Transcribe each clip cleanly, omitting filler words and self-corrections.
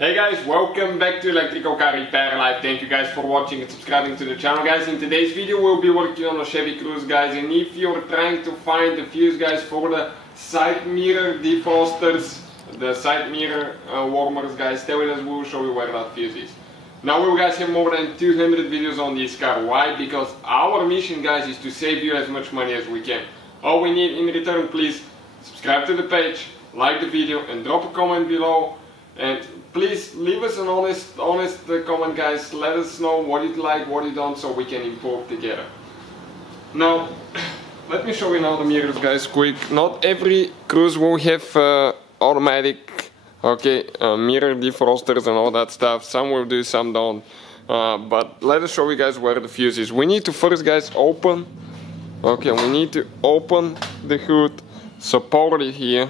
Hey guys, welcome back to Electrical Car Repair Live. Thank you guys for watching and subscribing to the channel, guys. In today's video we'll be working on a Chevy Cruze, guys, and if you're trying to find the fuse, guys, for the side mirror defrosters, the side mirror warmers, guys, stay with us, we'll show you where that fuse is. Now we guys have more than 200 videos on this car. Why? Because our mission, guys, is to save you as much money as we can. All we need in return, please subscribe to the page, like the video and drop a comment below. And please leave us an honest comment, guys. Let us know what you like, what you don't, so we can improve together. Now, let me show you now the mirrors, guys, quick. Not every Cruze will have automatic, mirror defrosters and all that stuff. Some will do, some don't. But let us show you guys where the fuse is. We need to first, guys, open. Okay, we need to open the hood, support it here.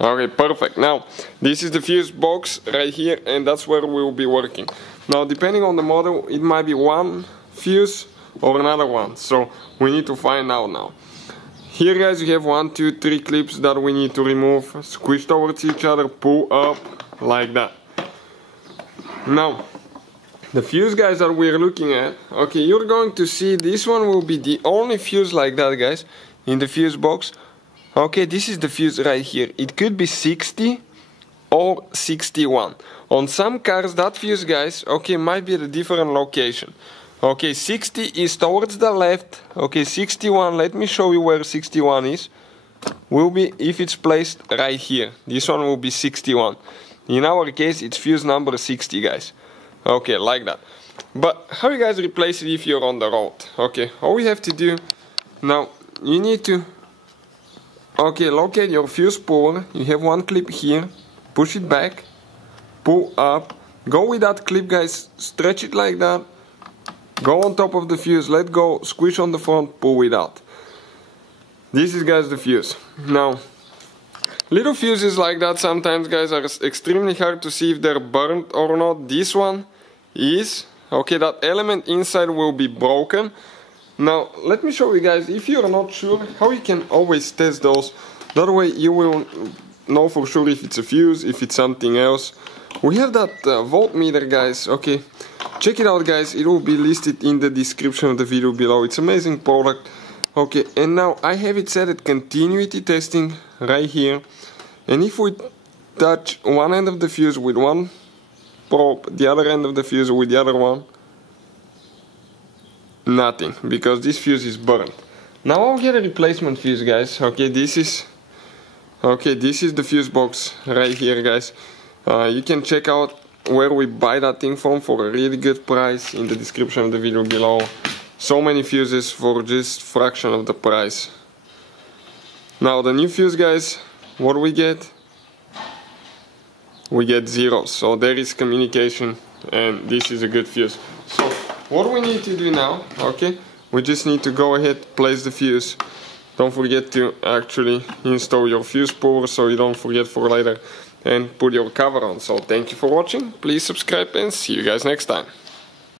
Okay, perfect. Now, this is the fuse box right here, and that's where we will be working. Now, depending on the model, it might be one fuse or another one, so we need to find out now. Here, guys, you have 1, 2, 3 clips that we need to remove, squish towards each other, pull up, like that. Now, the fuse, guys, that we're looking at, okay, you're going to see this one will be the only fuse like that, guys, in the fuse box. Okay, this is the fuse right here. It could be 60 or 61. On some cars, that fuse, guys, okay, might be at a different location. Okay, 60 is towards the left. Okay, 61, let me show you where 61 is. Will be, if it's placed right here. This one will be 61. In our case, it's fuse number 60, guys. Okay, like that. But how you guys replace it if you're on the road? Okay, all we have to do now, you need to locate your fuse puller. You have one clip here, push it back, pull up, go with that clip, guys, stretch it like that, go on top of the fuse, let go, squish on the front, pull it out. This is, guys, the fuse. Now, little fuses like that sometimes, guys, are extremely hard to see if they're burnt or not. This one is, okay, that element inside will be broken. Now, let me show you guys, if you're not sure, how you can always test those. That way you will know for sure if it's a fuse, if it's something else. We have that voltmeter, guys, okay. Check it out, guys, it will be listed in the description of the video below. It's an amazing product. Okay, and now I have it set at continuity testing right here. And if we touch one end of the fuse with one probe, the other end of the fuse with the other one, nothing, because this fuse is burnt. Now I'll get a replacement fuse, guys. Okay, this is the fuse box right here, guys. You can check out where we buy that thing from for a really good price in the description of the video below. So many fuses for just fraction of the price. Now the new fuse, guys, what we get? We get zeros, so there is communication, and this is a good fuse. So what we need to do now, okay, we just need to go ahead, place the fuse. Don't forget to actually install your fuse puller so you don't forget for later, and put your cover on. So thank you for watching, please subscribe and see you guys next time.